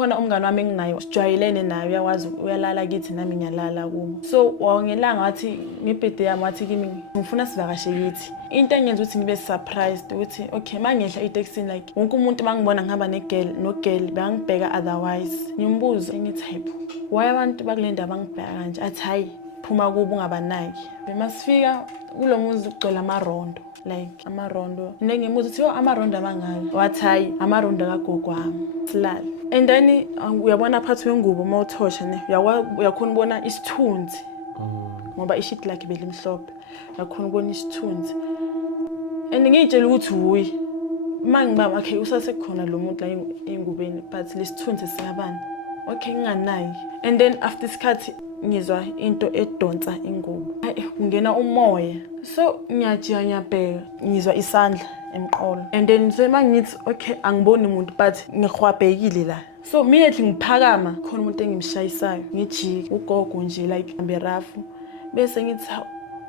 Kukhona umngane wami enginayo sijwayelene naye uyakwazi uyalala kithi nami ngiyalala kubo. So wangelanga wathi ngibirthday yami wathi kimi ngifuna sivakashe kithi. Into engenza ukuthi ngibe surprised ukuthi okay mangehla itaxini like wonke umuntu mangibona ngihamba no-girl bangibheka otherwise. Ngimbuza ngithi hayibo why abantu bakulenda bangibheka kanje athi hayi phuma kubo ungabanaki. Bemasifika kulomuzi ugcwele amarondo like amarondo nengimuza ukuthi amarondo amangaka wathi hayi amarondo kagogo wami silala. And then uyabona phathi wengubo mawuthosha ne uyakhona ubona isithunzi ngoba ishit like belimhlophe uyakhona ubona isithunzi and ngiyitshela ukuthi uyi mangibaba okay usasekukhona lo muntu la engubeni but lesithunzi siyabani okay nginganayi. And then after isikhathi ngizwa into edonsa ingubo kungena umoya so ngiyajiya ngiyabheka ngizwa isandla emqolo and then semangithi okay angiboni umuntu but ngihwabhekile la so immediately ngiphakama khona umuntu engimshayisayo ngijika ugogo nje like amberafu bese ngithi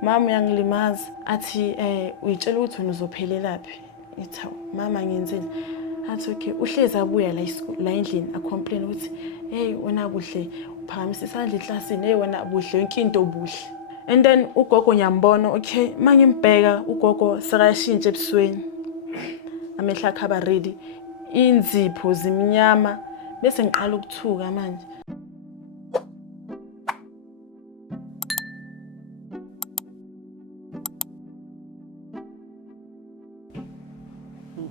mama uyangilimaza athi uyitshela ukuthi wena uzophelelaphi. Ngithi mama ngiyenzeni athi okay uhlezi abuya la endlini acomplain ukuthi hey wena buhle uphakamisa isandla eklasini hey wena buhle yonke into buhle. And then ugogo ngiyambona okay mangimbheka ugogo sekayashintsha ebusweni amehla akhe aba ready inzipho zimnyama bese ngiqala ukuthuka manje.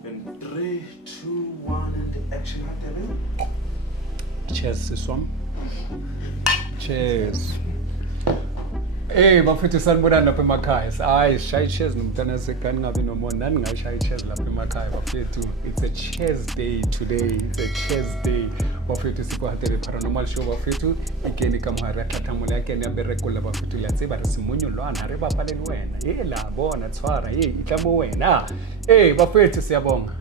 In 3, 2, 1 and the action happening. Cheers siswam. Cheers. Hey bafethu sanibonani lapha emakhaya. Hayi shayi cheers nomntana sekani ngabe nomona nani ngayishayi cheers lapha emakhaya bafethu. It's a cheers day today. It's a cheers day. Bafethu sikwahatere paranormal show bafethu. Ikeni kamhara thathamula yake ni aberekola bafethu liyatseba re simunyo lwana re bapaleni wena. Hey la bona tshwara hey itlamo wena. Hey bafethu siyabonga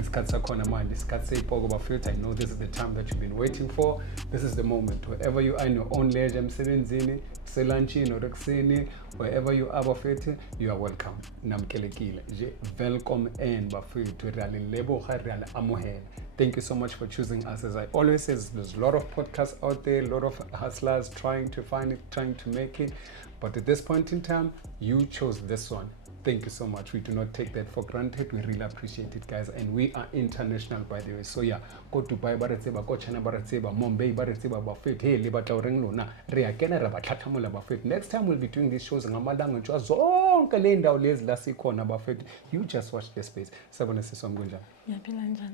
isikhathi sakhona manje isikhathi seyipoko bafethu. I know this is the time that you've been waiting for. This is the moment wherever you are in your own leisure emsebenzini selunchini or ekuseni wherever you are bafethu you are welcome namkelekile je welcome and bafethu real leboga real amohela. Thank you so much for choosing us. As I always say, there's a lot of podcasts out there, a lot of hustlers trying to find it, trying to make it, but at this point in time you chose this one. Thank you so much. We do not take that for granted. We really appreciate it, guys. And we are international, by the way. So yeah, go to Dubai, Baratseba, go China, Baratseba, Mumbai, Baratseba, Buffet. Hey, Libata Renglona, Reakena, Rabatamula, Buffet. Next time we'll be doing these shows in Ramadan and just oh, Kalenda, Les Lasiko, Buffet. You just watch the space. Seven is some good.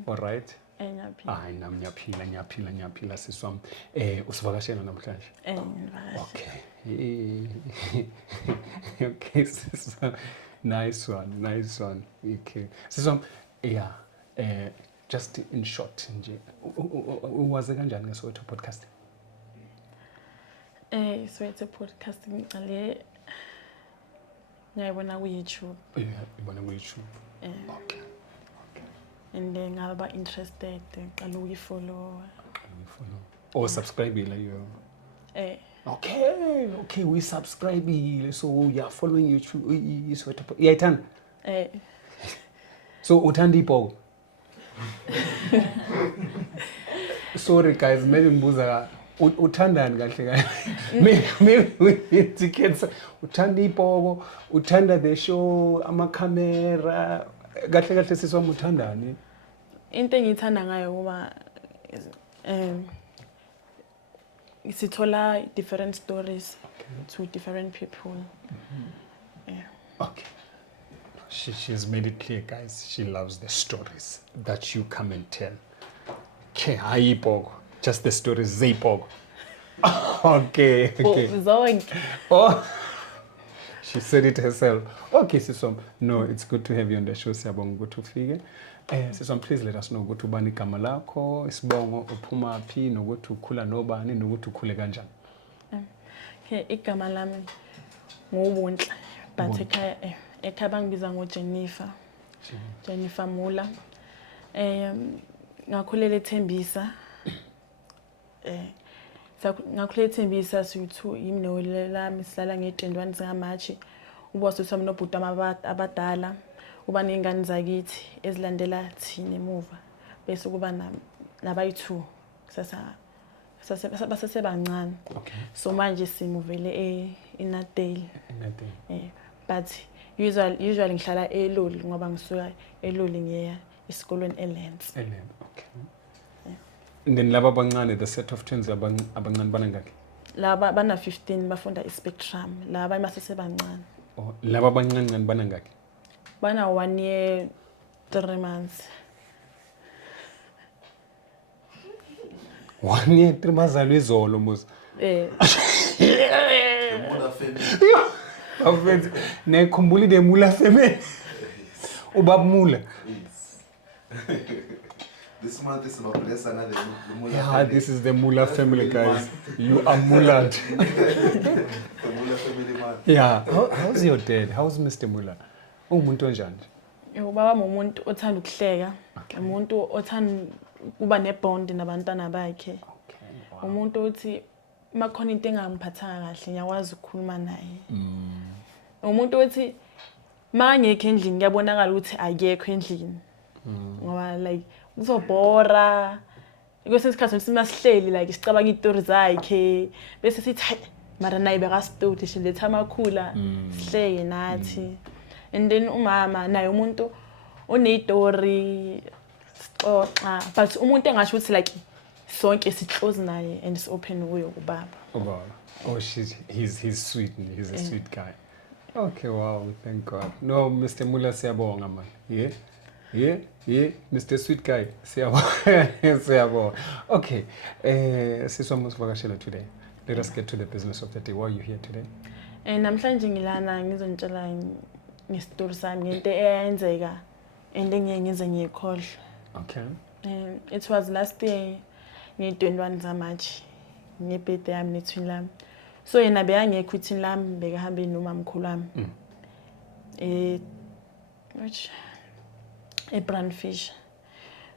All right. Ay, nyapila siswam. Usivakashela namhlanje. Okay. Okay, siswam. Nice one. Okay. Siswam, yeah. Just in short nje. Uwaze kanjani ngeSoweto podcasting? Soweto podcasting ngicale ngiyibona ku YouTube. Ibona ku YouTube. Okay. And then ngaba interested ngicala ukuyifollow. Or subscribe la you. Okay, we subscribe so we are following YouTube Soweto. Iyayithanda? So uthanda iPogo? Sorry guys, maybe ngibuza uthandani kahle maybe we need tickets. Uthanda iPogo, uthanda the show, ama-camera kahle siswami uthandani? Into engiyithanda ngayo kuba sithola different stories to different people. Okay. She's made it clear, guys. She loves the stories that you come and tell. Okay, iPogo. Just the stories, iPogo. Okay. Oh, she said it herself. Okay, Sisom. No, it's good to have you on the show. Siyabonga ukuthi ufike. Sisom, please let us know ukuthi ubani igama lakho, isibongo, uphuma phi, nokuthi ukhula nobani, nokuthi ukhule kanjani. Okay, igama lami ngubunhle, but ekhaya bangibiza ngoJennifer. Jennifer Mula. Ngakhulela eThembisa. Ngakhulela eThembisa sithu yimnewele lami sihlala ngeDendwane zingamachi. Ubose sami nobhuti abadala. Kuba nengane zakithi ezilandela thina emuva. Bese kuba nabayi2 basesebancane. Okay. So manje simuvele eNatali. Nothing. But usually ngihlala eLoli ngoba ngisuka eLoli ngiya esikolweni eLens. Okay. And then laba abancane, the set of twins abancane banangaki? Laba bana 15 bafunda iSpectrum. Laba basesebancane. Oh, laba abancane banangaki? Bana 1 year 3 months. 1 year 3 months izolo mos. The Mula family. Bafethu nekhumbula the Mula family. Ubab Mula. Yes. This month is my place another the Mula Yeah, family. this is the Mula family, guys. You are Mulad. The Mula family man. Yeah. How's your dad? How's Mr. Mula? Umuntu onjani? Ubaba umuntu othanda ukuhleka, umuntu othanda kuba nebond nabantwana bakhe. Okay. Umuntu othi makhona into engangiphathanga kahle ngiyakwazi ukukhuluma naye. Umuntu othi mangekho endlini ngiyabonakala ukuthi akekho endlini. Ngoba like uzobhora. Kwesinye isikhathi simasihleli like sicabanga izitori zakhe bese sithi mara naye bekastudi shiletha amakhula sihleke nathi. And then umama naye umuntu onezitori sixoxa but umuntu engasho ukuthi like sonke siclose naye and is open kuyo kubaba. Wow. Oh, he's sweet. He's a sweet guy. Okay, wow, thank God. No, Mr. Mula siyabonga man. Yeah, Mr. Sweet guy. Siyabonga. Okay, siswama sivakashela today. Let us get to the business of the day. Why are you here today? Namhlanje ngilana ngizonitshela ngestory sami ngento eyenzeka and engiyenze ngiyikhohle. Okay. It was last year nge-21 March ngebirthday yami nethwini lami. So yena beyangekho ithini lami bekahambe nomamkhulu wami. Brandfish.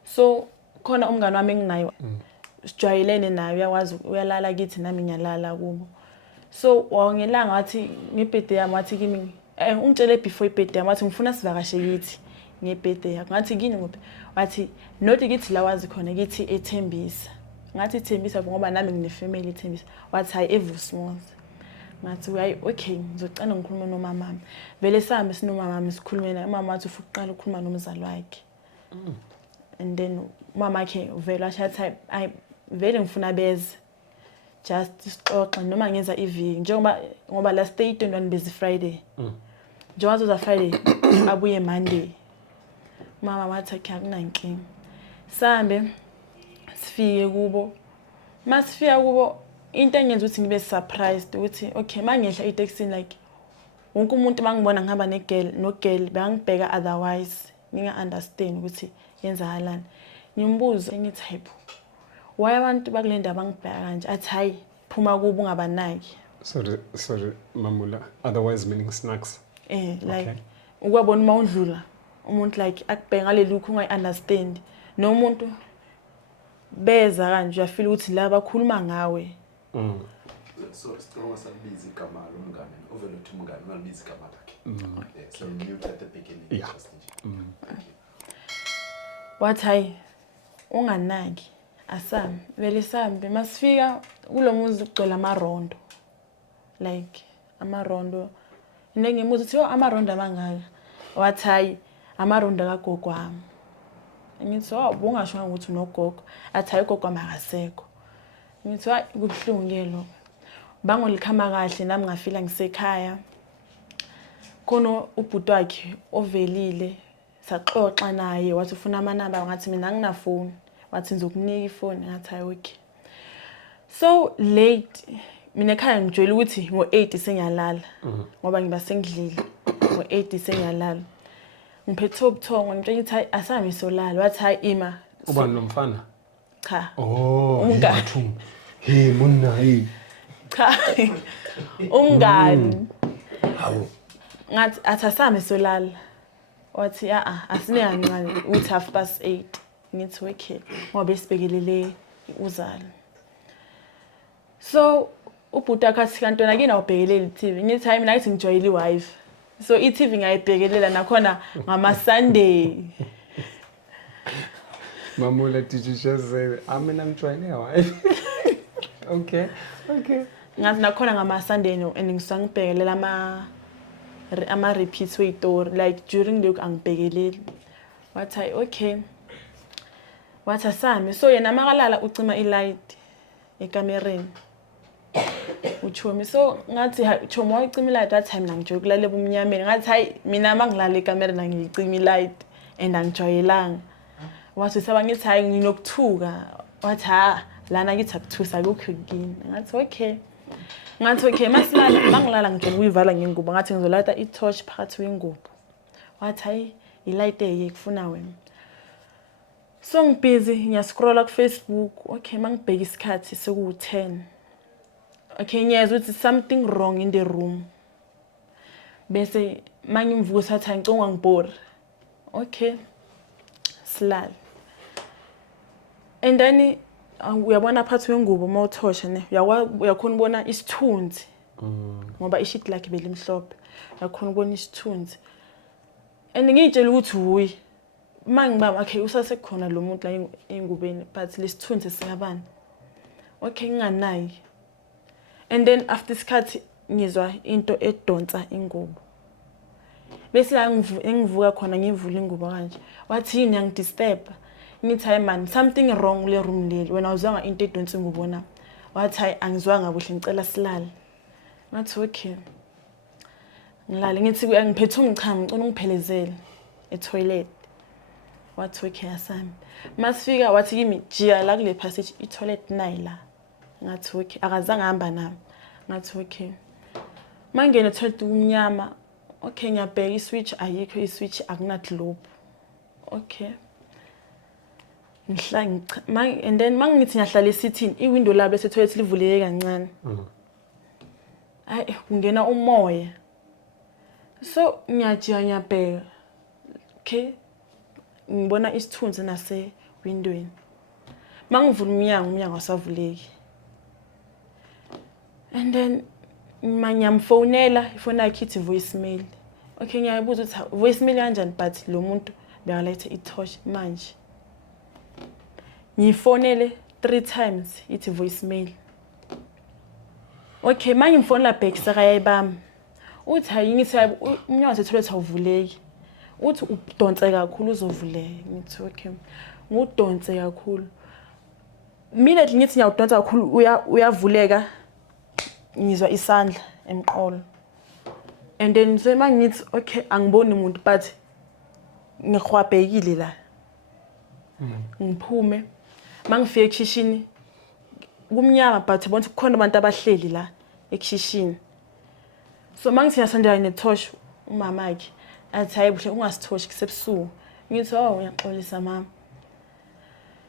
So khona umngane wami enginayo sijwayelene naye uyawazi uyalala kithi nami ngiyalala kubo. So wangelanga wathi ngebirthday yami wathi kimi ungitshele before ibirthday yami wathi ngifuna sivakashe kithi ngebirthday yakho. Ngathi kini ngophi? Wathi not kithi la wazi khona kithi eThembisa. Ngathi eThembisa ngoba nami ngine-family eThembisa. Wathi hayi eVusmos. Ngathi uyayi okay ngizocela ngikhulume nomama wami. Vele sihambe sinomama wami sikhulume naye. Umama wathi ufuna uqala ukukhuluma nomzali wakhe. And then mama wakhe vele washathi hayi vele ngifuna beze. Just sixoxe noma ngenza iviki ngoba last day 21 busy Friday. Njengoba zoza Friday abuye Monday. Mama wathi akunankinga. Sambe sifike kubo. Masifika kubo into engenza ukuthi ngibe surprised ukuthi okay mangehla itaxini like wonke umuntu mangibona ngihamba nogirl bangibheka otherwise nginga understand ukuthi yenzakalani. Ngimbuza ngithi hayibo why abantu bakulenda bangibheka kanje athi hayi phuma kubo ungabanaki. Sorry Mamula, otherwise meaning snacks. Like ukwabona uma undlula umuntu like akubheka ngalelukho ungayi understand nomuntu beza kanje uyafila ukuthi la bakhuluma ngawe. So strong sabizi igama lomngane ovela uthi umngane ungabizi igama lakhe. So mute at the beginning. Yeah. Wathi hayi unganaki asami vele sambe masifika kulomuzi ugcwele amarondo like amarondo nengimuthi uthi amarondo amangaka. Wathi hayi amarondo kagogo wami. Ngithi ungasho ukuthi unogogo. Athi hayi gogo makasekho. Ngithi hayi kubuhlungu lo. Bangolikhama kahle nami ngafila ngisekhaya. Khona ubhuti wakhe ovelile saxoxa naye wathi ufuna amanamba ngathi mina nginafoni. Wathi ngizokunika ifoni ngathi hayi okay. So late mina ekhaya ngijwayele ukuthi ngo8 sengiyalala ngoba ngiba sengidlile ngo8 sengiyalala. Ngiphethe ubuthongo ngitshela ukuthi hayi asami solala. Wathi hayi ima Uba nomfana? Cha. Oh, Umngani. Hey munna hey. Cha. Umngani. Hawu. Ngathi asami solala. Wathi asinengani uthi 8:30. Ngithi okay ngoba besibhekelele uzalo. So ubhuti akathi kanti wena kina ubhekelele iTV. Ngithi hayi mina ngithi ngijwayele iWiFi. So iTV ngayibhekelela nakhona ngama Sunday. Mamula teacher just say, I'm trying now. Okay. Ngathi nakhona ngama-Sunday and ngisangibhekelela ama-repeats weyitori like during the week angibhekeleli. Wathi okay. Wathi asami. So yena makalala ucima i-light ekamereni. Uchomi so ngathi chomo wayicima i-light that time nangijwe kulale ebumnyameni. Ngathi hayi mina mangilala ekamereni ngiyicima i-light and angijwayelanga. Wathi sabangithi hayi nginokuthuka. Wathi lana ngithi akuthusa akukho kini. Ngathi okay masilala mangilala ngijwe uyivala ngengubo ngathi ngizolata i-torch phakathi wengubo. Wathi hayi i-light ekufuna wena. So ngibusy ngiyascrolla ku Facebook. Okay mangibheka isikhathi seku10. Okay ngiyezwa ukuthi something wrong in the room. Bese mangimvuka sathi ngicongwa ngibore. Okay. Silala. And then uyabona phakathi wengubo mawuthosha ne uyakhona ubona isithunzi. Ngoba isheet lakhe belimhlophe. Uyakhona ubona isithunzi. And ngiyitshela ukuthi uyi mangibaba okay usasekhona lo muntu la engubeni but lesithunzi singabani. Okay nginganayi. And then after isikhathi ngizwa into edonsa ingubo. Bese la ngivuka khona ngivula ingubo kanje. Wathi yini yangidisturb? Ngithi hayi man something wrong le room leli wena uzwanga into edonsa ingubo na. Wathi hayi angizwanga kuhle ngicela silale. Ngathi okay. Ngilale ngithi ngiphethe umchamo ngicela ungiphelezele e-toilet. Wathi okay asami. Masifika wathi kimi jiya la kule passage i-toilet nayi la. Ngathi okay akazange hamba nami. Ngathi okay. Mangene toilet kumnyama. Okay ngiyabheka i-switch ayikho i-switch akuna globe. Okay. And then mangithi ngiyahlala esithini i-window la bese toilet livuleke kancane. Hayi kungena umoya. So ngiyabheka. Okay. Ngibona isithunzi nase windowini. Mangivula umnyango wasavuleki. And then ngiyamfonela ifoni yakhe ithi voicemail. Okay ngiyabuza ukuthi voicemail kanjani but lo muntu bekalethe i-torch manje. Ngifonele 3 times ithi voicemail. Okay manje ngimfonela back sakayayibami. Uthi hayi ngithi umnyango setholet awuvuleki. Uthi udonse kakhulu uzovuleka. Ngithi okay. Ngudonse kakhulu. Mina ngithi ngiyawudonsa kakhulu uyavuleka. Ngizwa isandla emqolo. And then mangithi okay angiboni umuntu but ngikhwabhekile la. Ngiphume. Mangifika ekishishini kumnyama but ubona kukhona abantu abahleli la ekishishini. So mangithi yasondela ne-torch umama wakhe athi hayi buhle ungasithoshi kusebusuku. Ngithi uyaxolisa mama.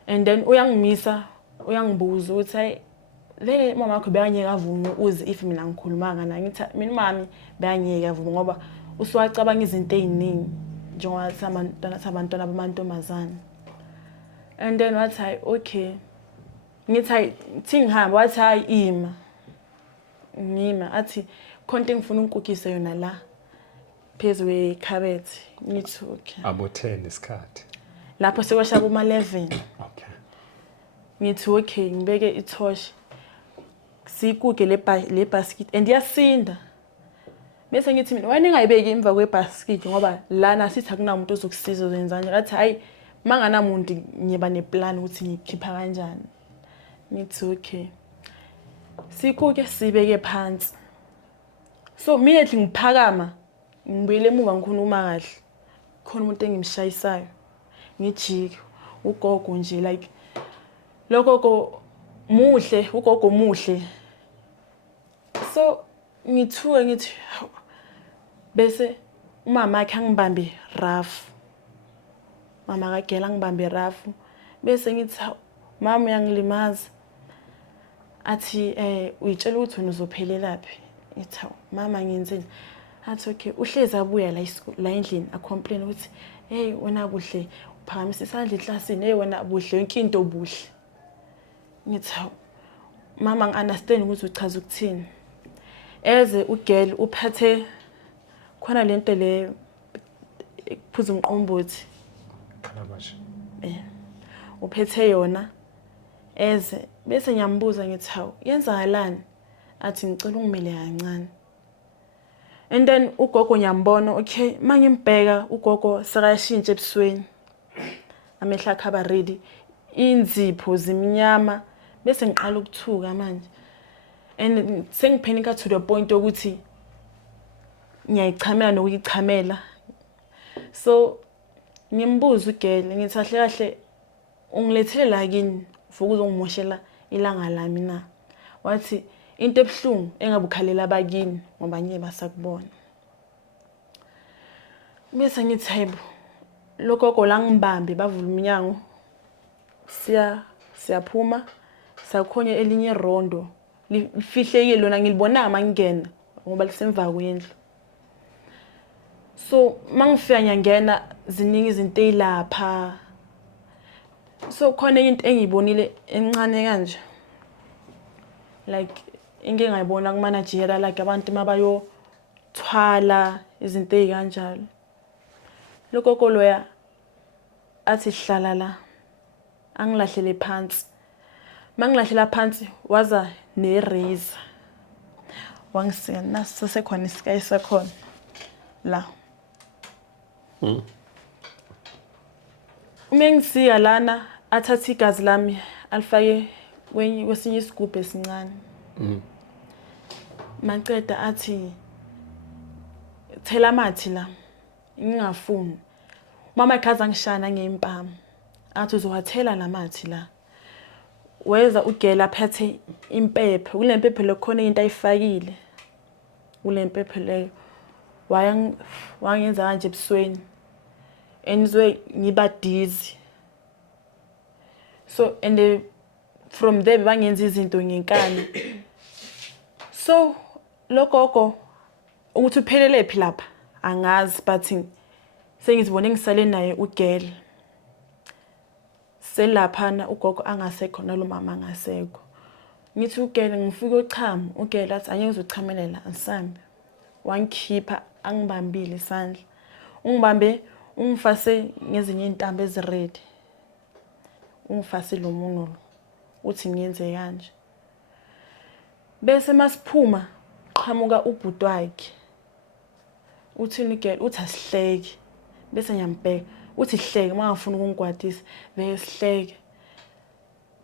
And then uyangimisa uyangibuza ukuthi hayi le mama wakho beyanyeka avume uze if mina ngikhuluma ngana ngithi mina mami beyanyeka avume ngoba usuwacabanga izinto eziningi njengoba sabantwana bamantombazana. And then wathi hayi okay. Ngithi hayi ngihamba wathi hayi ngima athi khonto engifuna ukukukisa yona la phezu kwekhabethi. Ngithi okay. Abo 10 isikhathi. Lapho sekwashaya kuma 11. Okay. Ngithi okay ngibeke i-torch. Sikuke le basket and yasinda. Bese ngithi mina wena ngayibeki emva kwebasket ngoba lana sithi akunamuntu ozokusiza uzenzani. Ngathi hayi manganamuntu ngiba neplan ukuthi ngikhipha kanjani. Ngithi okay. Sikuke sibeke phansi. So immediately ngiphakama ngibuyele emuva ngikhuluma kahle. Khona umuntu engimshayisayo. Ngijike ugogo nje like lokho muhle ugogo muhle. So ngithuke ngithi bese umama wakhe angibambe rough. Mama kagela ngibambe rough. Bese ngithi mama uyangilimaza. Athi uyitshela ukuthi wena uzophelelaphi. Ngithi mama ngiyenzeni. Athi okay uhlezi abuya la endlini a complain ukuthi hey wena buhle uphakamisa isandla eklasini hey wena buhle yonke into obuhle. Ngithi mama ngi-understand ukuthi uchaza ukuthini. Eze ugirl uphathe khona lento le ekuphuza umqombothi. Calabash. uphethe yona eze bese ngiyambuza ngithi hawu yenzakalani athi ngicela ungimele kancane and then ugogo ngiyambona okay mangimbheka ugogo sekayashintsha ebusweni amehla akhaba ready inzipho zimnyama bese ngiqala ukuthuka manje and sengiphenika to the point ukuthi ngiyayichamela nokuyichamela so ngimbuza ugele ngithi kahle kahle ungilethele la kini futhi uzongimoshela ilanga lami na wathi into ebhlungu engabukhalela abakini ngoba ngiye basakubona bese ngithi hayibo lokho la ngibambe bavula umnyango siyaphuma sakhonye elinye rondo lifihlekile lona ngilibona mangena ngoba lisemva kwendlu so mangifika ngiyangena ziningi izinto ezilapha so khona into engiyibonile encane kanje like inke ngayibona ku manager like abantu mabayo thwala izinto ezikanjalo lokho loya athi hlala la angilahlele phansi mangilahlela phansi waza ne-razor wangisika naso sekhona isikayi sakhona la uma ngisiya lana athatha igazi lami alifake kwesinye isigubhu esincane maqeda athi thela amathi la ngingafuni mama ekhaza ngishana ngempama athi uzowathela lamathi la weza ugela phethe impepho kule mpepho lekhona into ayifakile kule mpepho leyo wangenza kanje ebusweni enizwe ngiba dizzy so and from there bangenza izinto ngenkani so lokho ukuthi uphelele phi lapha angazi but sengizibone ngisale naye ugel selaphana ugogo angasekho nalo mama angasekho ngithi ugel ngifike uchama ugel athi anye ngizochamelela angisambe wangikhipha angibambile isandla ungibambe ungifase ngezinye intambo ezired ungifase lo muno uthi ngiyenze kanje bese masiphuma qhamuka ubhuti wakhe uthini girl uthi asihleke bese ngiyambheka uthi hleke mangafuna ukungigwadisa bese sihleke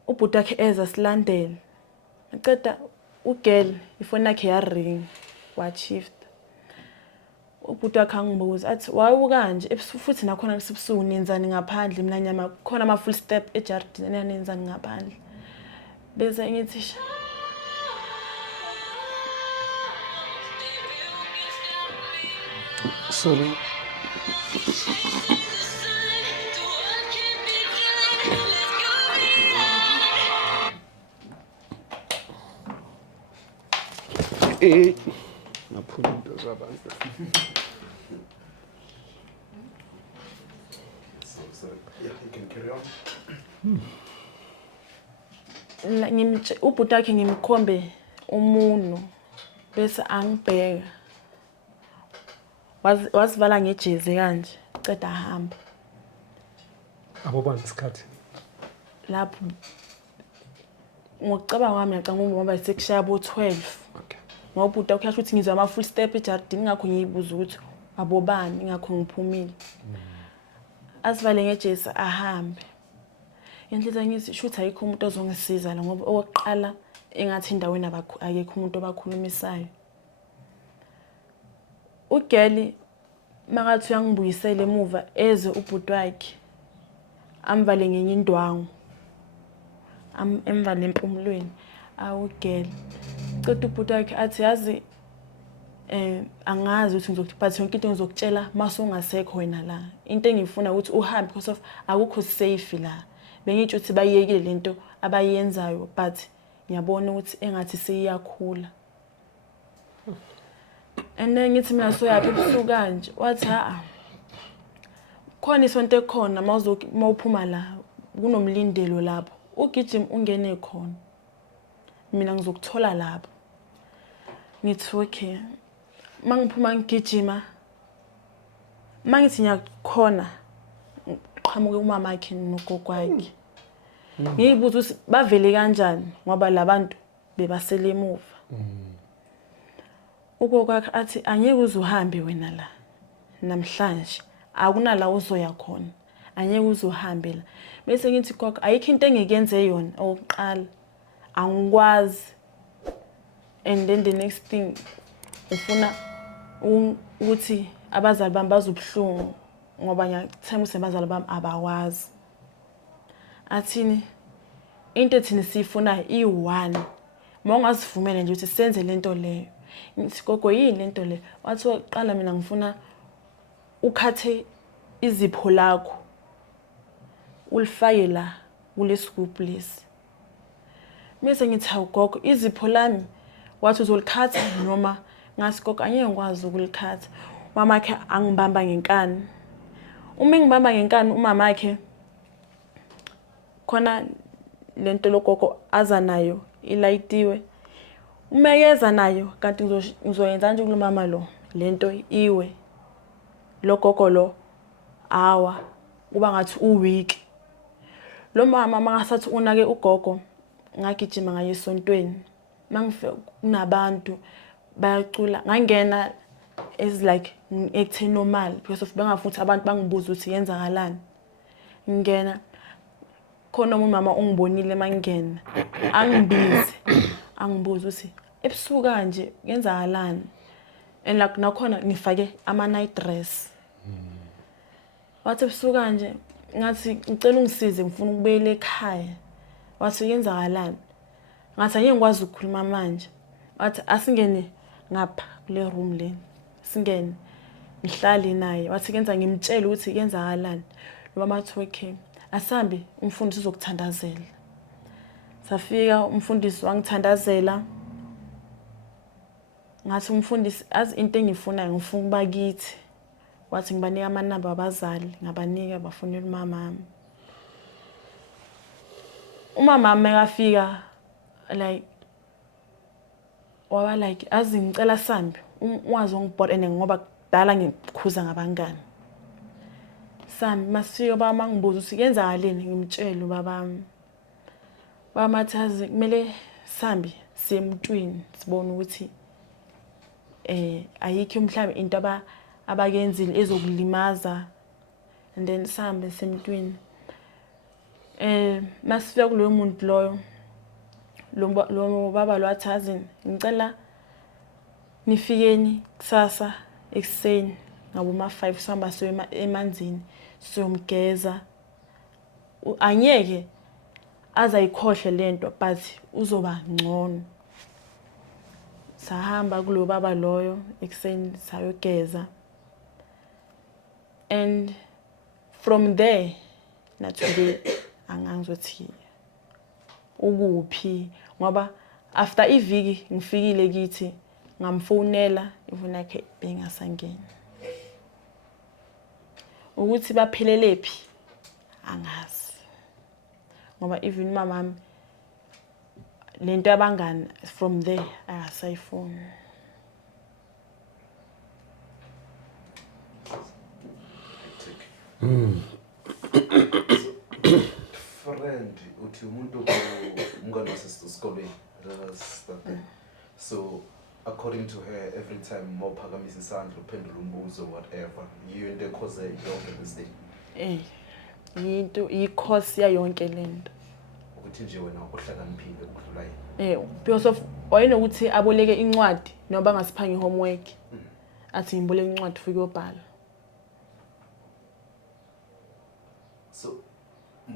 ubhuti wakhe eza silandele eceda ugirl ifoni yakhe yaring washift ubhuti wakhe angibuza athi waye kanje futhi nakhona kusibusuku nenzani ngaphandle mina nyama khona ama full step ejardini enenzani ngaphandle bese ngithi sorry naphula into zabantu So yeah, you can carry on. ubhuti wakhe ngimkhombe umuno bese angibheka wazivala ngejezi kanje ceda hamba abobani isikhathi lapho ngokucabanga kwami ngicanga ngoba sekushaya bo 12 okay ngoba ubhuti wakhe yasho ukuthi ngizwa ama full step ejardini ngakho ngiyibuza ukuthi abobani ngakho ngiphumile asivale ngejezi ahambe inhliziyo ngithi shothi ayikho umuntu ozongisiza la ngoba oqala engathi indaweni akekho umuntu obakhulumisayo ugeli makathi uyangibuyisela emuva eze ubhuti wakhe amvale ngenye indwangu emvale empumulweni awugeli ceda ubhuti wakhe athi yazi angazi ukuthi ngizokuphatha yonke into ngizokutshela mase ungasekho wena la into engifuna ukuthi uhambe because of akukho safe la bengitsho ukuthi bayiyekile lento abayenzayo but ngiyabona ukuthi engathi seyiyakhula and then ngithi mina soyapi ebusuku kanje wathi khona isonto ekhona mawuphuma la kunomlindelo lapho ugijima ungene khona mina ngizokuthola lapho ngithi okay mangiphuma ngigijima mangithi ngiyakhona qhamuke umama wakhe nogogo wakhe ngiyibuza ukuthi bavele kanjani ngoba labantu bebasele emuva. Ugogo athi angeke uze uhambe wena la namhlanje akunala uzoya khona angeke uze uhambe la bese ngithi gogo ayikho into engikuyenze yona oqala angikwazi and then the next thing ufuna ukuthi abazali bami bazobhlungu ngoba ngiyathemba usebazali bami abawazi athini into ethini sifuna i1 mawungasivumela nje ukuthi senze lento leyo ngithi gogo yini lento le wathi oqala mina ngifuna ukhathe izipho lakho ulifake la kulesigubhu lesi bese ngithi awugogo izipho lami wathi uzolikhatha noma ngasi gogo angeke ngikwazi ukulikhatha mama yakhe angibamba ngenkani uma ngibamba ngenkani umama yakhe khona lento logogo aza nayo ilayitiwe umekeza nayo kanti ngizoyenza nje kulomama lo lento iwe logogo lo awa kuba ngathi uweak lo mama mangasathi unake ugogo ngagijima ngaye esontweni mangifika kunabantu bayacula ngangena is like ekuthe normal because of bangafuthi abantu bangibuza ukuthi yenzakalani ngingena khona umama ungibonile mangena angibize angibuza ukuthi ebusuku kanje yenzakalani and like nakhona ngifake ama night dress wathi ebusuku kanje ngathi ngicela ungisize ngifuna ukubuyela ekhaya wathi yenzakalani ngathi angeke ngikwazi ukukhuluma manje wathi asingene ngapha kule room le singene ngihlale naye wathi kenza ngimtshela ukuthi yenzakalani lo mama athi okay asambe umfundisi uzokuthandazela safika umfundisi wangithandazela ngathi umfundisi azi into engiyifunayo ngifuna ukuba kithi wathi ngibanika amanamba abazali ngabanika bafonela umama umama makafika like waba like azi ngicela sambe ungazi ungibhora ene ngoba kudala ngikhuza ngabangani sambe masifika baba ngibuza ukuthi yenzakaleni ngimtshela babami bamathazi kumele sambi semntwini sibone ukuthi ayikho mhlawumbe into abakenzile ezokulimaza and then sambe semntwini masifika kuloyo muntu loyo lo baba lo athazi ngicela nifikeni kusasa ekseni ngabo ma5 sihamba so emanzini siyomgeza angeke azayikhohle lento but uzoba ngcono sahamba kulo baba loyo ekseni sayogeza and from there na today angangizothi ukuphi ngoba after iviki ngifikile kithi ngamfonela ifuna yakhe bengasangeni ukuthi baphelelephi angazi ngoba even mama lento yabangani from there ayasayifona friend uthi umuntu umngane wasesikoleni so according to her every time mawuphakamisa isandla uphendula umbuzo whatever yiyo into ekhoze yonke this thing yinto ikhosi yayonke lento ukuthi nje wena uhlakaniphile ukudlula yini because of wayenokuthi aboleke incwadi noma bangasiphangi homework athi ngimboleke incwadi ufike uyobhala so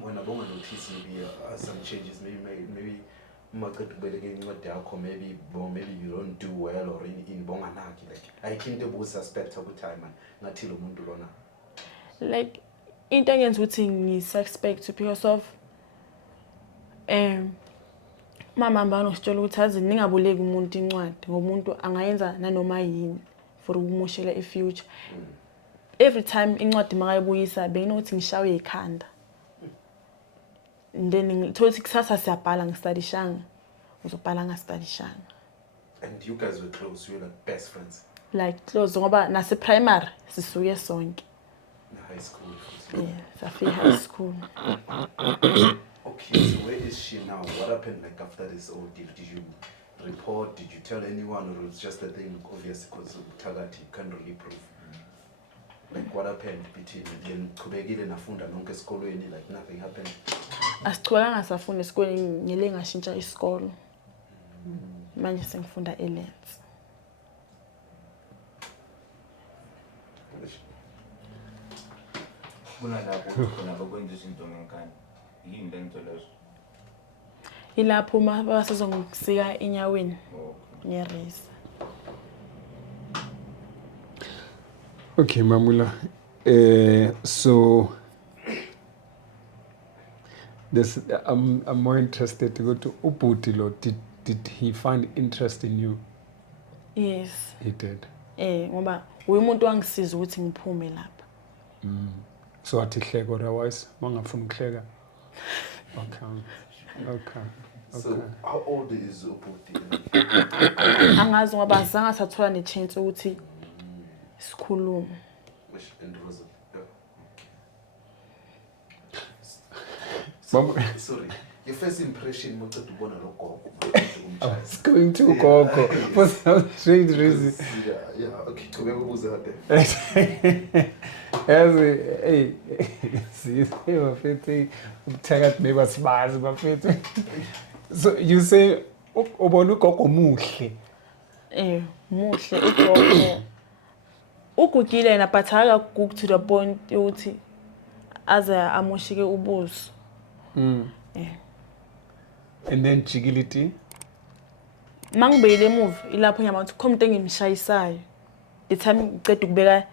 when abonga notice maybe some changes maybe maqedwe kubeleke incwadi yakho maybe you don't do well or in bonga naki like ayikho into suspect ukuthi time ngathi lo muntu lona like into engenza ukuthi ngisuspect because of mama banositshela ukuthi azi ningaboleki umuntu incwadi ngoba umuntu angayenza nanoma yini for ukumushela efuture every time incwadi makayibuyisa benginokuthi ngishawe ikhanda and then ngithothi kusasa siyabhala ngistadishanga uzobhala ngastadishanga and you guys were close, you were like best friends like close ngoba nase primary sisuke sonke in high school yeah safika high school Okay, so where is she now? What happened like after this ordeal? Did you report? Did you tell anyone, or it's just a thing obvious because Tagati can't really prove? Like what happened between then Kubegile nafunda nonke esikolweni, like nothing happened? Asichwanga ngasafunda esikoleni ngile ngashintsha isikolo. Manje sengifunda eLens. Kunalapho khona bakwenza izinto ngenkani. Yini lento lezo? Ilapho uma basezongisika enyaweni Okay. ngerace. Okay, Mamula. So this I'm more interested to go to Uputilo. Did he find interest in you? Yes. He did. Ngoba umuntu wangisiza ukuthi ngiphume lapha. So athi hleka otherwise mangafuna ukuhleka. Okay. So how old is Uputi? Angazi ngoba azange sathola ne chance ukuthi sikhulume. And Rosa. Mama- Sorry. Your first impression was to go to I was going to Gogo for some strange reason. Yeah, okay. Hey, see, bafethi uthakathi nebasibazi bafethi. So you say ubona ugogo muhle. Muhle ugogo. Ugugile yena but akagugu to the point ukuthi aze amoshike ubuso. And then Chigility. Mangibeyile move ilapho nyama ukuthi khomnto engimshayisayo. The time ngiceda ukubeka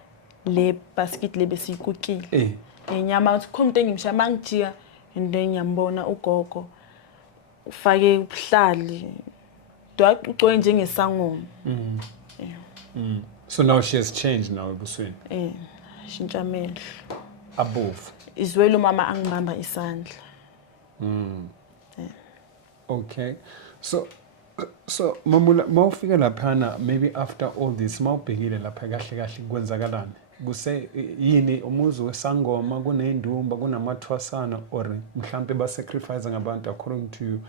le basket le besiyikukile. Nyama ukuthi khomnto engimshaya mangijika and then ngiyambona ugogo ufake ubuhlali. Ucwe njengesangoma. So now she has changed now ebusweni. Shintsha amehlo. Above. Izwelo mama angibamba isandla. Okay. So Mamula mawufika laphana maybe after all this mawubhekile lapha kahle kwenzakalani? Kuse yini umuzi wesangoma kunendumba kunamathwasana or mhlambe ba sacrifice ngabantu according to you?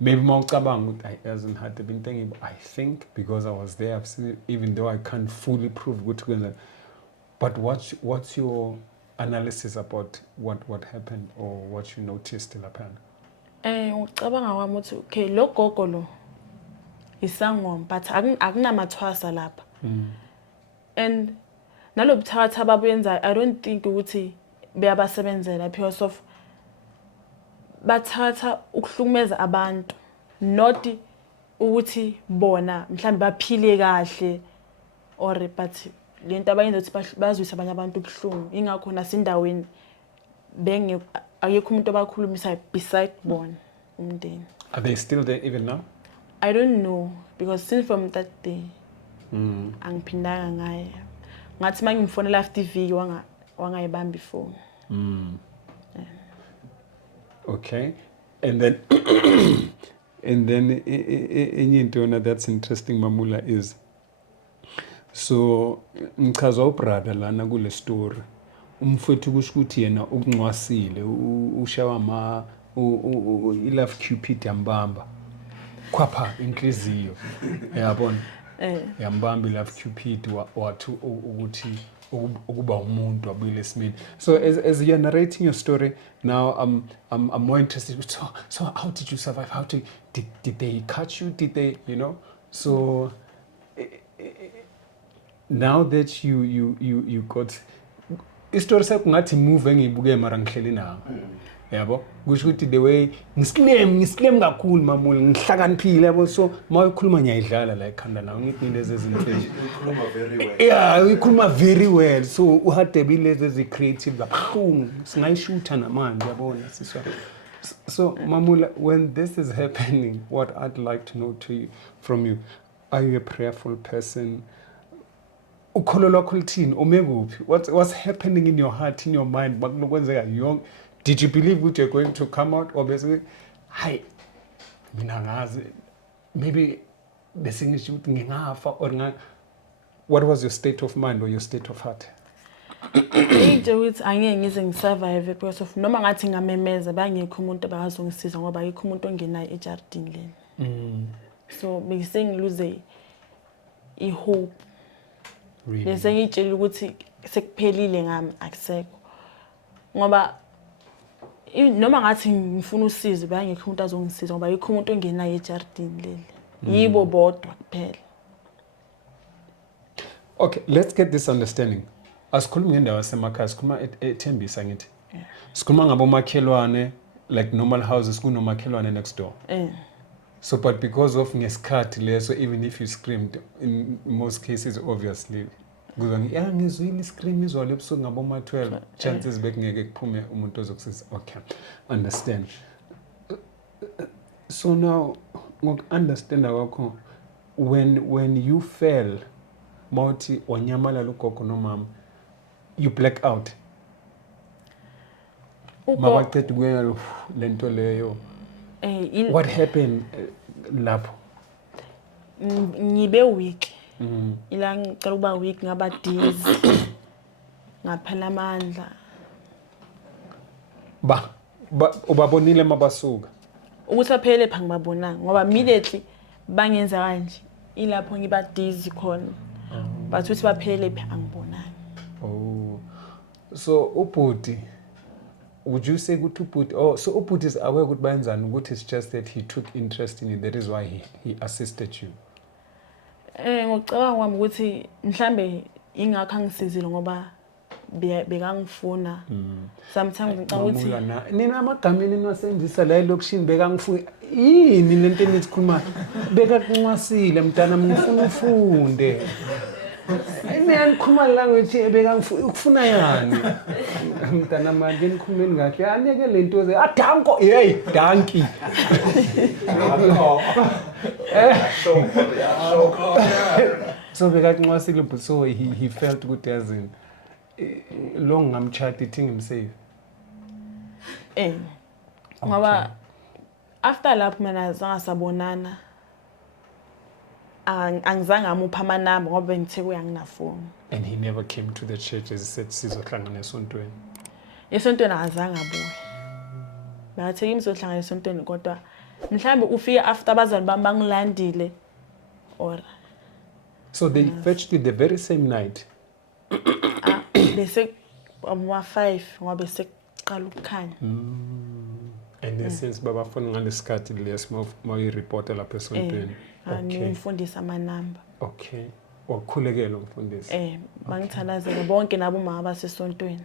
Maybe mawucabanga ukuthi I hasn't had been thinking. I think because I was there I've seen it, even though I can't fully prove ukuthi kwenza. But what's your analysis about what happened or what you noticed laphana? Ngicabanga kwami ukuthi okay lo gogo lo isangoma but akunamathwasa lapha. And nalobuthakathi ababuyenza I don't think ukuthi beyabasebenzela because of bathatha ukuhlukumeza abantu not ukuthi bona mhlambe baphile kahle or but lento abayenza ukuthi bazwisa abanye abantu ubuhlungu ingakho nasendaweni akekho umuntu abakhulumisa beside bona umndeni. Are they still there even now? I don't know because since from that day angiphindanga ngaye ngathi mangimfonela after iviki wangayibambi phone. Okay. And then enye into that's interesting Mamula is so ngichaza ubrother lana kule story umfowethu kusho ukuthi yena ukungwasile ushawa ilove Cupid yambamba kwapha inhliziyo yabona yambamba ilove Cupid wathu ukuthi ukuba umuntu wabuyela esimeni. So as you're narrating your story now I'm more interested. So how did you survive? How did they catch you? Did they, you know? So now that you got istory sakho ngathi move engiyibuke mara ngihleli nawe. Yabo kusho ukuthi the way ngisclaim kakhulu Mamula ngihlakaniphile yabo so mayikhuluma ngiyayidlala la ekhanda nawe ngithi lezi ezinto Ukhuluma very well. yeah uyikhuluma very well so uhadebe lezi ezi creative kabuhlungu singayishutha namanje yabona siswa. So Mamula, when this is happening, what I'd like to know from you, are you a prayerful person? Ukholelwa kulithini omekuphi? What's happening in your heart, in your mind? Bakunokwenzeka yonke. Did you believe that you're going to come out or basically hi mina ngazi maybe besingisho ukuthi ngingafa or what was your state of mind or your state of heart? Into ukuthi angeke ngize ngisurvive because of noma ngathi ngamemeza bangekho umuntu abazongisiza ngoba ayikho umuntu ongenayo ejardini leni. So bengisengiluze ihope. Really? Bese ngitshela ukuthi sekuphelile ngami akusekho. Ngoba noma ngathi ngifuna usizo bangekho umuntu azongisiza ngoba ayikho umuntu ongenayo ejardini leli. Yibo bodwa kuphela. Okay, let's get this understanding. Asikhulumi ngendawo yasemakhaya, sikhuluma eThembisa ngithi. Sikhuluma ngabomakhelwane like normal houses kunomakhelwane next door. So but because of ngesikhathi leso even if you screamed in most cases obviously ngizwile scream izwala ebusuku ngaboma 12 chances bekungeke kuphume umuntu ozokusiza. Okay, understand. So now ngoku-understand kwakho when you fell mawuthi wanyamalala ugogo nomama you black out mabaqeda kuya lento leyo what happened lapho ngibe weak ila ngicela ukuba weak ngaba dizzy ngaphela amandla ubabonile mabasuka ukuthi aphele pha ngibabonanga ngoba immediately bangenza kanje ilapho ngiba dizzy khona bathi uthi baphele pha angibonanga. Oh, so ubhuti would you say ukuthi ubhuti so ubhuti is aware ukuthi bayenzani ukuthi it's just that he took interest in it, that is why he assisted you? Ngicabanga kwami ukuthi mhlambe ingakho angisizile ngoba bekangifuna sometimes ngicabanga ukuthi nina amagameni niwasebenzisa la elokishini bekangifuna yini lento enikhuluma bekakunwasile mntana ngifuna ufunde nikhuluma language bekangifuna yani mntana manje nikhulumeni kahle anike lento ze danko hey danki so bekakunwasile but so he felt good as in long ngamchat ithi ngimsave ngoba after lapho mina zangasabonana angizange amupha amanamba ngoba ngithe uyanginafoni. And he never came to the church as he said sizohlangana esontweni. Esontweni azange abuye. Bathe ngimzohlangana esontweni kodwa mhlambe ufika after abazali bami bangilandile or so they fetched you the very same night. Bese ama 5 ngoba sekuqala ukukhanya. And since baba fona ngalesikhathi leso mayireporta lapha esontweni. Ngimfundisa amanamba. Okay. Wakhulekela umfundisi. Bangithandazela bonke nabo mama basesontweni.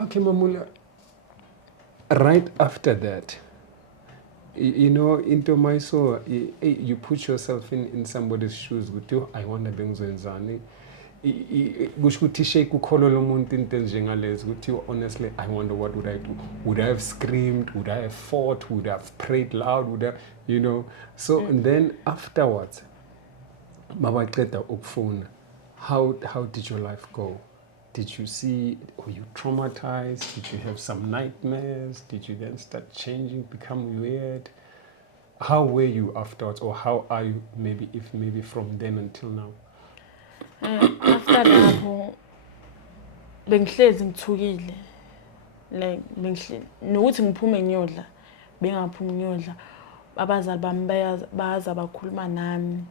Okay Mamula, right after that you know into my soul you put yourself in somebody's shoes ukuthi I wonder bengizenzani kusho ukuthi shake ukholo lomuntu into njengalezi ukuthi honestly I wonder what would I do, would I have screamed, would I have fought, would I have prayed loud, would I, you know, so and then afterwards mabaqeda ukufuna how did your life go? Did you see, were you traumatized? Did you have some nightmares? Did you then start changing, become weird? How were you afterwards, or how are you maybe from then until now? After lapho bengihlezi ngithukile like nokuthi ngiphume ngiyodla bengaphumi ngiyodla abazali bami bayaza bakhuluma nami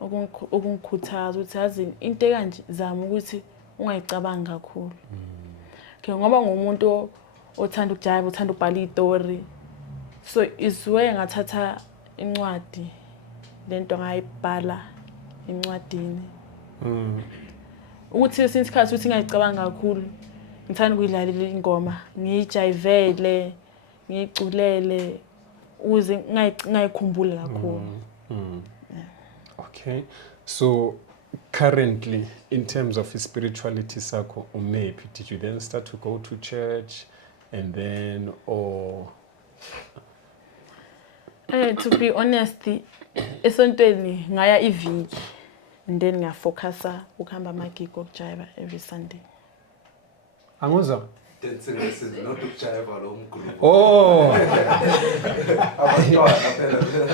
okungikhuthaza ukuthi yazi into ekanje zama ukuthi ungayicabanga kakhulu. Okay ngoba ngumuntu othanda ukujayiva othanda ukubhala izitori so iswe ngathatha incwadi lento ngayibhala incwadini ukuthi isikhathi ukuthi ngayicabanga kakhulu ngithanda ukuyidlalela ingoma ngiyijayivele ngiyiculele uze ngayikhumbule kakhulu. Okay, so currently in terms of spirituality sakho or maybe did you then start to go to church and then or to be honest esontweni ngaya iviki and then ngafocusa ukuhamba amagigi okujayiva every Sunday. Anguzwa dancing not ukujayiva lo mgrupu. Oh Abantwana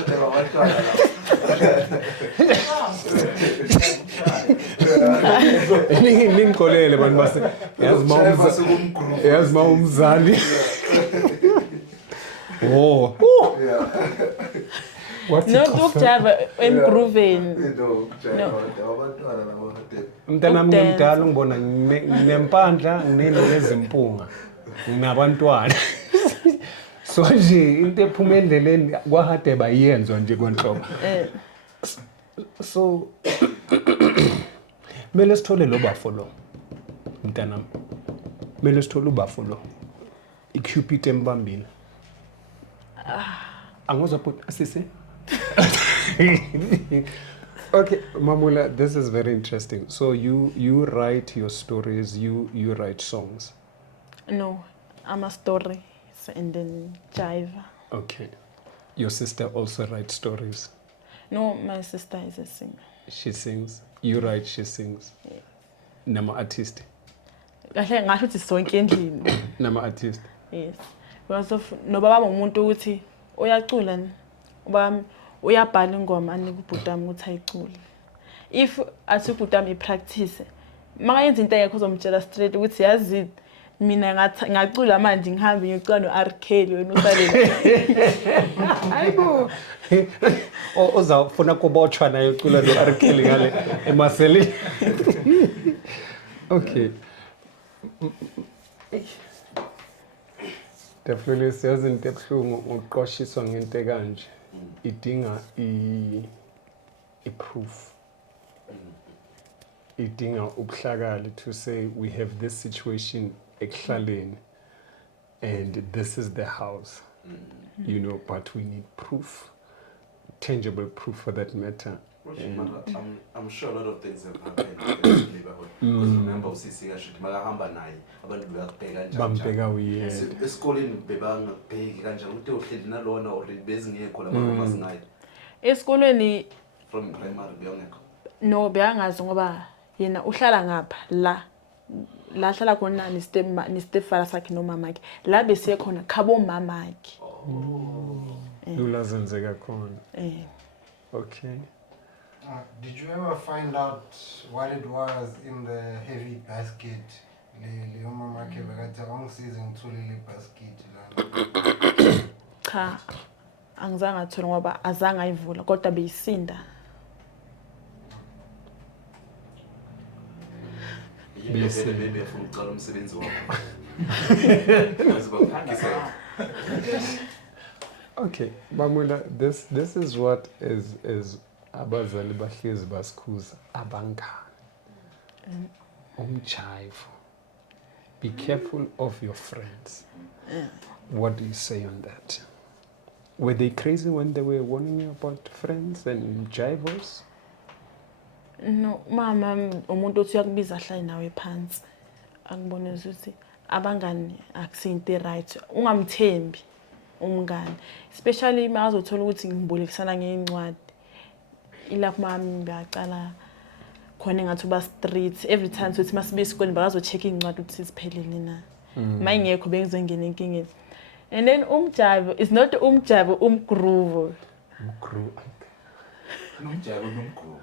phela abantwana ningikholele bantu base yazi mawumzali oh Not ukujava emgrooveni. Mntana mngemdala ngibona nginempandla nginezimpunga nginabantwana so nje into ephuma endleleni kwahade bayiyenzwa nje konhlobo so mele sithole lo bafo lo mntana mele sithole ubafo lo iCupid embambile angozwa but asise okay Mamula, this is very interesting. So you write your stories, you write songs. No, I'm a story and then jive. Okay. Your sister also writes stories. No, my sister is a singer. She sings. You write, she sings. Yeah. Nama artist. Kahle ngasho ukuthi sonke endlini. Nama artist. Yes. Because of no baba umuntu ukuthi uyacula ubami uyabhala ingoma anika ubhutami ukuthi ayicule. If athi ubhutami ipractice makayenza into yakhe uzomtshela straight ukuthi yazi mina ngacula manje ngihambe ngicula no-R Kelly wena usale. Hayibo. Uzawufuna kubotshwa naye ucula no-R Kelly ngale emaseleni. Okay. Definitely siyazi into ebuhlungu uqoshiswa ngento ekanje. Idinga i-proof. Idinga ubuhlakali to say we have this situation ekhlalen and this is the house. You know, but we need proof, tangible proof for that matter. I'm sure a lot of things have happened in this neighborhood. Because remember, usisi kasho makahamba naye abantu beyakubheka kanjani. Bambheka uye. Esikoleni bebangabheki kanjani ukuthi uhleli nalona or bezingekho laba masingayi. Esikolweni From primary beyongekho. no beyangazi ngoba yena uhlala ngapha la hlala khona ni stepfather sakhe no mama yakhe la besiye khona khabo mama yakhe. Lula zenzeka khona. Okay. Did you ever find out what it was in the heavy basket? Le mama ke bekathi angisize ngithole le basket la. Cha angizange athola ngoba azange ayivula kodwa beyisinda. Maybe afuna uqala umsebenzi wakho. Okay, Mamula, this is what is abazali bahlezi basikhuza abangani. Umjive. Be careful of your friends. What do you say on that? Were they crazy when they were warning you about friends and jivers? No, mama umuntu othi uyakubiza ahlale nawe phansi. Angibonisa ukuthi abangani akusinto right. Ungamthembi umngani. Especially mazothola ukuthi ngibolekisana ngeincwadi. Ilapho mami ngiyaqala khona engathi uba street every time sothi masibe esikoleni bakazocheck incwadi ukuthi siphelele na. Mayingekho bengizongena enkingeni. And then umjive is not umjive umgroove. Umgroove. Nomjabo nomgroove.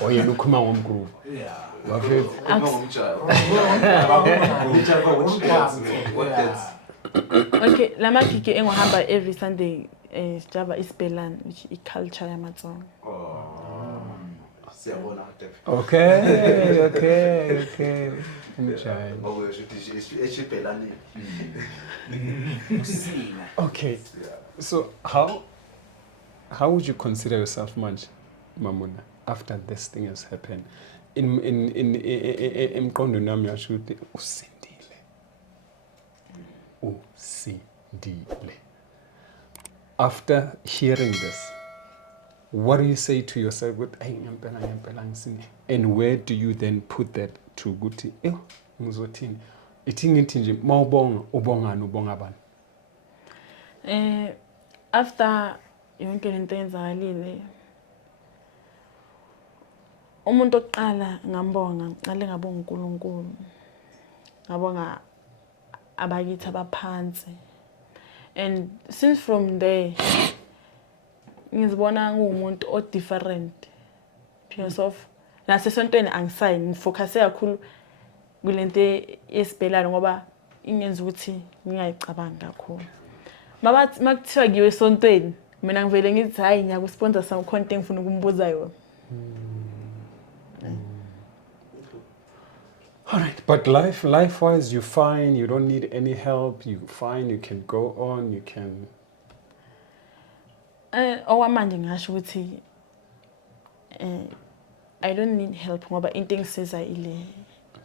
Oh yena ukhuluma ngomgroove. Yeah. Wafethu. What dance? Okay, lama gigi engohamba every Sunday Java Isbelan which is culture yamatsonga. Siyabona Okay. Okay. So how would you consider yourself much, Mamuna, after this thing has happened? In mqondo nami yasho ukuthi usindile. After hearing this, what do you say to yourself with ngempela ngisindile? And where do you then put that to ukuthi ngizothini? Ithi ngithi nje mawubonga ubongani ubonga bani? After yonke lento yenzakalile umuntu oqala ngambonga ngiqale ngabonga uNkulunkulu. Ngabonga abakithi abaphansi. And since from there ngizibona ngumuntu o different because of nasesontweni angisayi ngifocuse kakhulu kulento yesibhelane ngoba ingenza ukuthi ngingayicabangi kakhulu. Makuthiwa kiwe esontweni mina ngivele ngithi hayi ngiyakusponsor some content engifuna ukumbuza yona. All right, but life-wise, you're fine. You don't need any help. You're fine. You can go on. You can. Okwamanje ngisho ukuthi I don't need help ngoba into engisiza ile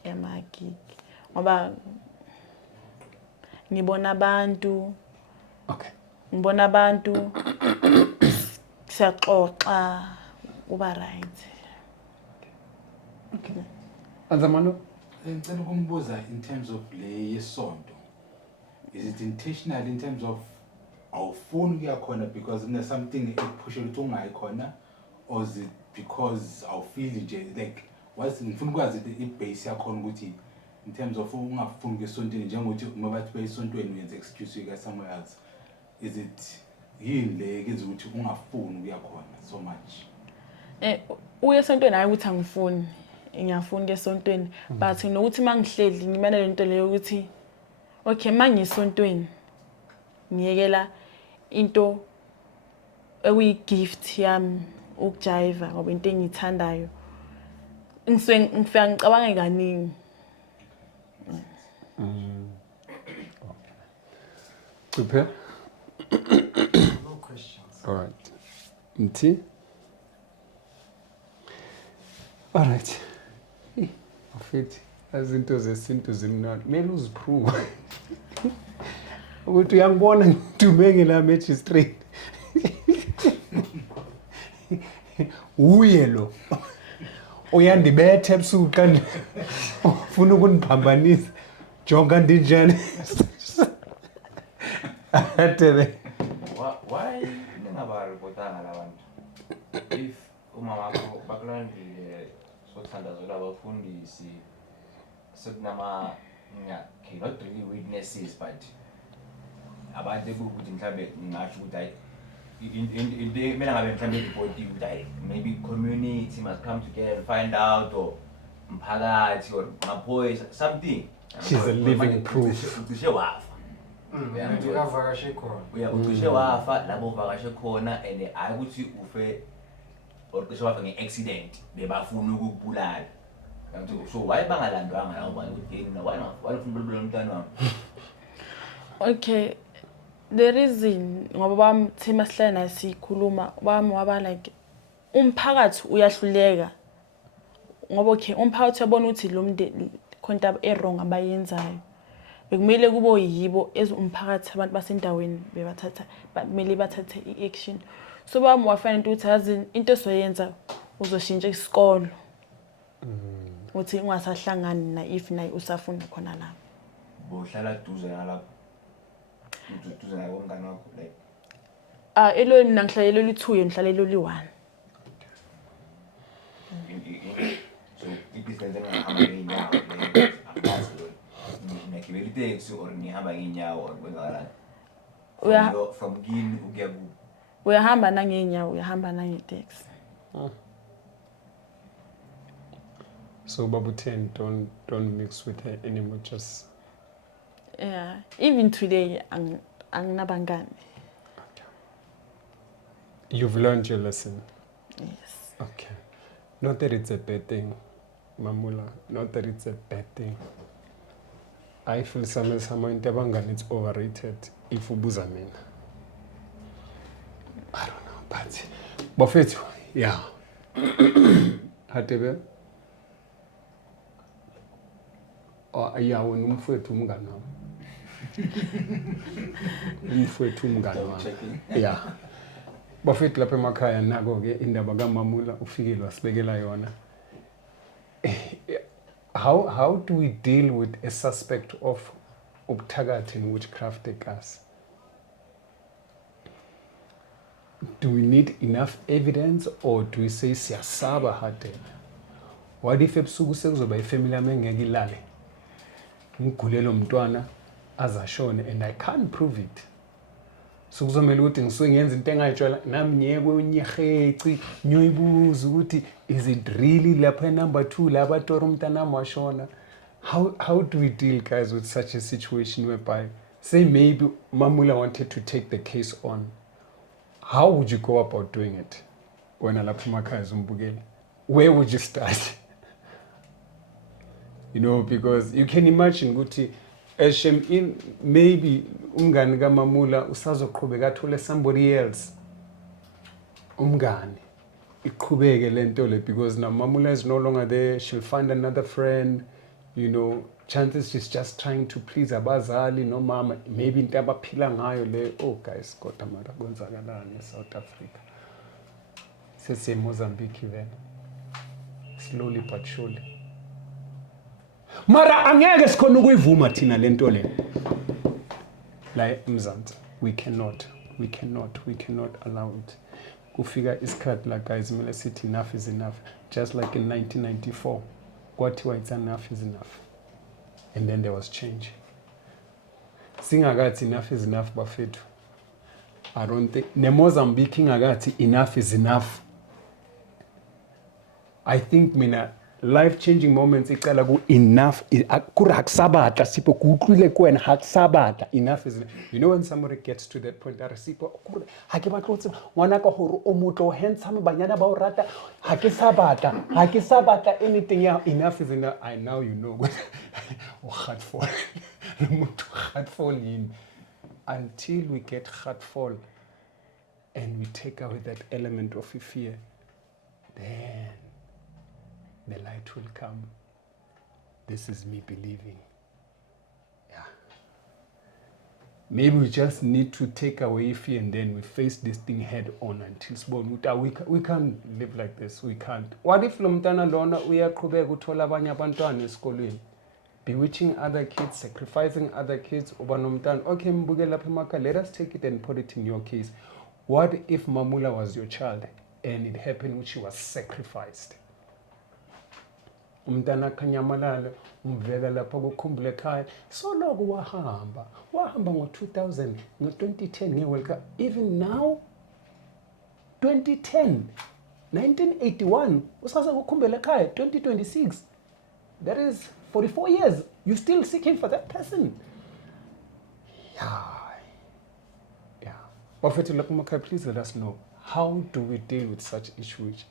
yamagig ngoba ngibona abantu siyaxoxa uba right. Okay. Anzamano? Ngicela ukumbuza in terms of le yesonto. Is it intentional in terms of awufuni ukuya khona because there's something ekupushela ukuthi ungayi khona, or is it because awufili nje like ngifuna ukwazi ibase yakhona ukuthi in terms of ungafuni ukuya esontweni njengokuthi uma bathi beyisontweni uyenza excuse you guys somewhere else? Is it yini le kenza ukuthi ungafuni ukuya khona so much? Uye esontweni hayi ukuthi angifuni. Ngiyafuna ke esontweni but nokuthi mangihleli ngimana lento leyo ukuthi okay mangisontweni ngiyekela into ewi gift yami ukujiva ngoba into engithandayo ngifika ngicabange kaningi. Prepare? No questions. All right. Mti? All right. Afithi izinto zesintu zimnandi kumele uziprove ukuthi uyangibona ngidume ngela magistrate uye lo uyandibethe ebusuku xa ufuna ukuniphambanisa jonga ndinjani atebe Why ningabarepotanga labantu? If umama wakho bakulandile sothandazela abafundisi sekunama not really witnesses but abantu ukuthi mhlambe ngingasho ukuthi hayi into mina ngabe mhlambe report ukuthi hayi maybe community must come together and find out, or mphakathi or maphoyisa something. She's a living proof. Ucishe wafa. Uyavakashe khona. Ucishe wafa labo uvakashe khona and hayi ukuthi ufe or cishe wafa nge-accident bebafuna ukukubulala. So why bangalandwanga labo bantu ukuthi mina why ufuna ukubulala umntwana wami? Okay, the reason ngoba bami thina sihlala naye sikhuluma bami waba like umphakathi uyahluleka ngoba okay umphakathi uyabona ukuthi lo mndeni konta errong abayenzayo bekumele kubo yibo umphakathi abantu basendaweni bebathatha kumele bathathe iaction. So bami wafana ukuthi yazi into soyenza uzoshintsha isikolo uthi ungasahlangani na if nayi usafuna khona la Bohlala duze nalapho. Duze nayo umngane wakho like elo mina ngihlala leli 2 ngihlala leli 1. So i-distance engihamba ngeenyawo le akazi lo. Ngiyagibela itaxi or ngihamba ngeenyawo or kwenzakalani? From Gini ukuya ku Uyahamba nangeenyawo uyahamba nangetaxi. So Babu 10, don't mix with her anymore, just Yeah, even today anginabangani. you've learned your lesson. Yes. Okay. Not that it's a bad thing, Mamula. Not that it's a bad thing. I feel somehow in Tabangan it's overrated if ubuza mina. I don't know, but Buffet, yeah. Hatebe? Oh, yeah, umfowethu umngane wami. Umfowethu umngane wami. Yeah. Bafethu lapha emakhaya nako ke indaba kaMamula ufikile wasibekela yona. How do we deal with a suspect of ubuthakathi and witchcraft egas? Do we need enough evidence, or do we say siyasaba hade? What if ebusuku sekuzoba ifamily yami engeke ilale? Ngigulelo mntwana azashone and I can't prove it. So kuzomela ukuthi ngisuke ngenza into engayijwayela nami nyekwe unyeheci ngiyoyibuza ukuthi is it really lapha number 2 laba tora umntanami washona. How do we deal, guys, with such a situation whereby, say maybe Mamula wanted to take the case on? How would you go about doing it? When where would you start? You know, because you can imagine ukuthi in maybe umngani kaMamula usazoqhubeka athole somebody else umngani iqhubeke lento le, because now Mamula is no longer there, she'll find another friend, you know, chances she's just trying to please abazali no mama, maybe into abaphila ngayo le. Oh guys, kodwa mara kwenzakalani eSouth Africa, sese Mozambique vele slowly but surely. Mara angeke sikhona ukuyivuma thina lento le la eMzansi. We cannot allow it. Kufika isikhathi la, guys, mele sithi enough is enough, just like in 1994 kwathiwa it's enough is enough, and then there was change. Singakathi enough is enough bafethu, I don't think neMozambique ingakathi enough is enough. I think mina life-changing moments icala ku enough kuri hakusabata sipho kuutlwile kwena hakusabata enough is enough. You know, when somebody gets to that point that sipho kuri ha ke batla go ngwana ka hore o motlo handsome banyana ba o rata ha ke sabata anything ya enough is enough. I now you know o heartful motho heartful in until we get heartful and we take away that element of fear, then the light will come. This is me believing. Yeah. Maybe we just need to take away fear and then we face this thing head on until we can't live like this. We can't. What if lomtana lona uyaqhubeka uthola abanye abantwana esikolweni, bewitching other kids, sacrificing other kids, uba nomtana, okay mbuke lapha emakhaya, let us take it and put it in your case. What if Mamula was your child and it happened when she was sacrificed? Umntana kanyamalala umvela lapha ukukhumbula ekhaya soloko wahamba ngo-2000 ngo-2010 nge-World Cup. Even now 2010 1981 usase ukukhumbula ekhaya 2026, that is 44 years you still seeking for that person. Yeah. Bafethu lapha emakhaya, please let us know, how do we deal with such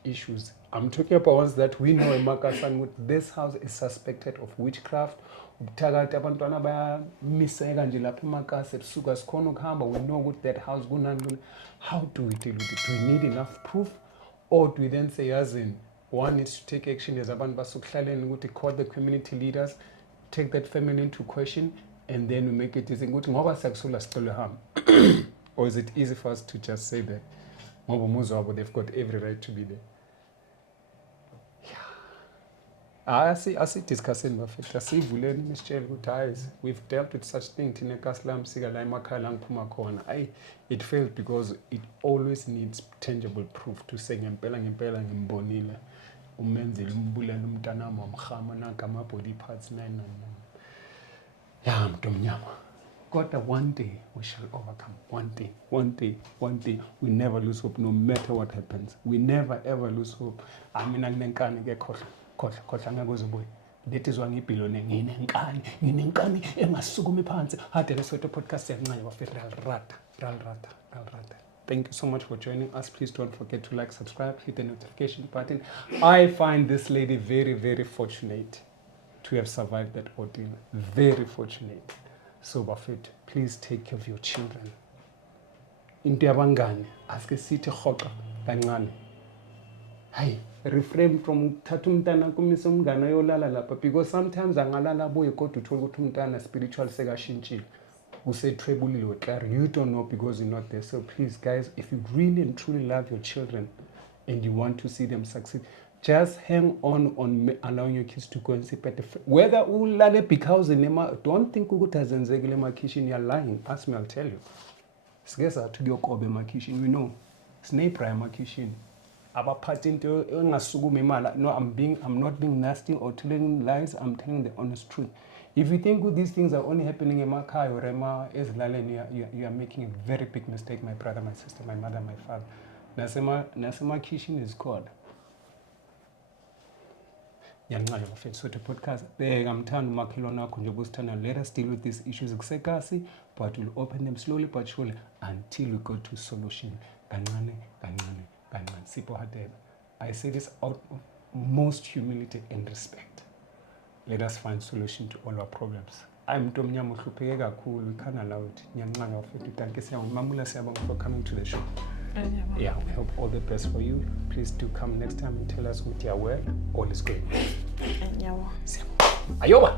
issues? I'm talking about ones that we know in Makassar. This house is suspected of witchcraft. Ubuthakathi abantwana bayamiseka nje lapha eMakassar ebusuku asikhona ukuhamba. We know ukuthi that house kunani. How do we deal with it? Do we need enough proof, or do we then say yazini one needs to take action as abantu basukuhlaleni ukuthi call the community leaders, take that family into question, and then we make it easy ukuthi ngoba siyakusula sicela ham? Or is it easy for us to just say that ngoba umuzi wabo, they've got every right to be there? I see discussing bafethu, asivuleni nisitshele ukuthi guys, we've dealt with such thing thina eKaSlam sika la emakhaya la ngiphuma khona. It failed because it always needs tangible proof to say ngempela ngimbonile umenzile umbulala umntanami wamkhama nanka ama-body parts 999. Ya mntu mnyama. Kodwa one day we shall overcome. One day we never lose hope, no matter what happens. We never ever lose hope. Mina nginenkani ke khohla ngakuzibuya. Lethi zwa ngibhilone nginenkani engasukumi phansi. Hade leSoweto podcast yancane bafethu Real Rata. Thank you so much for joining us. Please don't forget to like, subscribe, hit the notification button. I find this lady very, very fortunate to have survived that ordeal. Very fortunate. So bafethu, please take care of your children. Into yabangani aske sithi khoqa kancane. Hey, refrain from ukuthatha umntana kumisa umngane ayolala lapha, because sometimes angalala abuye kodwa uthola ukuthi umntana spiritual sekashintshile. Usethwebulile weklari. You don't know because you're not there. So please guys, if you really and truly love your children and you want to see them succeed, just hang on allowing your kids to go and sleep at the whether ulale because don't think ukuthi azenzekile emakitchen. You're lying. Ask me, I'll tell you. Sigeza to kuyokoba emakitchen. We know sniper emakitchen. Abaphathi into engasukuma imali. No, I'm not being nasty or telling lies. I'm telling the honest truth. If you think these things are only happening in emakhaya or ezilalini, you are making a very big mistake, my brother, my sister, my mother, my father. Nasemakhishini is called. Yanqala bafethu so the podcast bheka mthanda umakhelwane wakho njengoba usithanda. Let us deal with these issues kusekasi, but we'll open them slowly but surely until we go to solution. Kancane. Sipho Hadebe. I say this out of most humility and respect. Let us find solution to all our problems. I'm umuntu omnyama uhlupheke kakhulu, we can't allow it. Ngiyanqala bafethu, thank you Mamula siyabonga for coming to the show. Yeah, we hope all the best for you. Please do come next time and tell us what you are well. All is good. Nyawo. Ayoba.